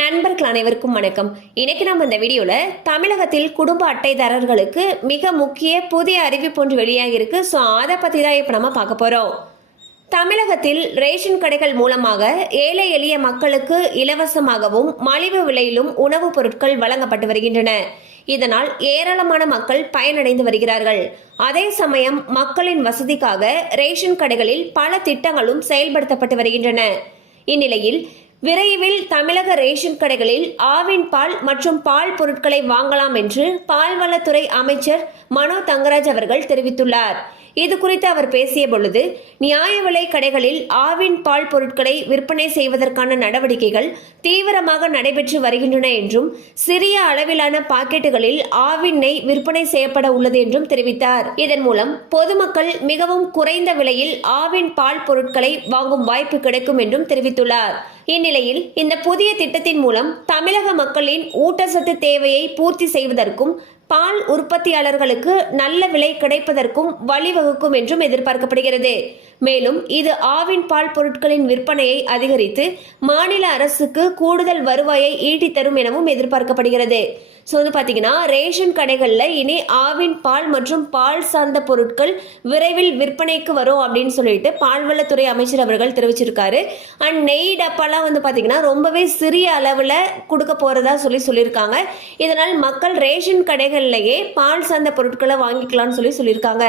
நண்பர்கள் அனைவருக்கும் வணக்கம். இன்னைக்கு நம்ம இந்த வீடியோல தமிழகத்தில் குடும்ப அட்டைதாரர்களுக்கு மிக முக்கிய புதிய அறிவிப்பு ஒன்று வெளியாகி இருக்கு. ஸோ அதை பத்தி தான் இப்போ நம்ம பார்க்க போறோம். தமிழகத்தில் ரேஷன் கடைகள் மூலமாக ஏழை எளிய மக்களுக்கு இலவசமாகவும் மலிவு விலையிலும் உணவுப் பொருட்கள் வழங்கப்பட்டு வருகின்றன. இதனால் ஏராளமான மக்கள் பயனடைந்து வருகிறார்கள். அதே சமயம் மக்களின் வசதிக்காக ரேஷன் கடைகளில் பல திட்டங்களும் செயல்படுத்தப்பட்டு வருகின்றன. இந்நிலையில் விரைவில் தமிழக ரேஷன் கடைகளில் ஆவின் பால் மற்றும் பால் பொருட்களை வாங்கலாம் என்று பால்வளத்துறை அமைச்சர் மனோ தங்கராஜ் அவர்கள் தெரிவித்துள்ளார். இது குறித்து அவர் பேசிய பொழுது, நியாய விலை கடைகளில் ஆவின் பால் பொருட்களை விற்பனை செய்வதற்கான நடவடிக்கைகள் தீவிரமாக நடைபெற்று வருகின்றன என்றும், சிறிய அளவிலான பாக்கெட்டுகளில் ஆவின் நெய் விற்பனை செய்யப்பட உள்ளது என்றும் தெரிவித்தார். இதன் மூலம் பொதுமக்கள் மிகவும் குறைந்த விலையில் ஆவின் பால் பொருட்களை வாங்கும் வாய்ப்பு கிடைக்கும் என்றும் தெரிவித்துள்ளார். இந்நிலையில் இந்த புதிய திட்டத்தின் மூலம் தமிழக மக்களின் ஊட்டச்சத்து தேவையை பூர்த்தி செய்வதற்கும் பால் உற்பத்தியாளர்களுக்கு நல்ல விலை கிடைப்பதற்கும் வழிவகுக்கும் என்றும் எதிர்பார்க்கப்படுகிறது. மேலும் இது ஆவின் பால் பொருட்களின் விற்பனையை அதிகரித்து மாநில அரசுக்கு கூடுதல் வருவாயை ஈட்டித்தரும் எனவும் எதிர்பார்க்கப்படுகிறது. ஸோ பார்த்தீங்கன்னா ரேஷன் கடைகளில் இனி ஆவின் பால் மற்றும் பால் சார்ந்த பொருட்கள் விரைவில் விற்பனைக்கு வரும் அப்படின்னு சொல்லிட்டு பால்வளத்துறை அமைச்சர் அவர்கள் தெரிவிச்சிருக்காரு. அண்ட் நெய் டப்பாலாம் பார்த்தீங்கன்னா ரொம்பவே சிறிய அளவில் கொடுக்க போகிறதா சொல்லியிருக்காங்க. இதனால் மக்கள் ரேஷன் கடைகள்லேயே பால் சார்ந்த பொருட்களை வாங்கிக்கலாம்னு சொல்லியிருக்காங்க.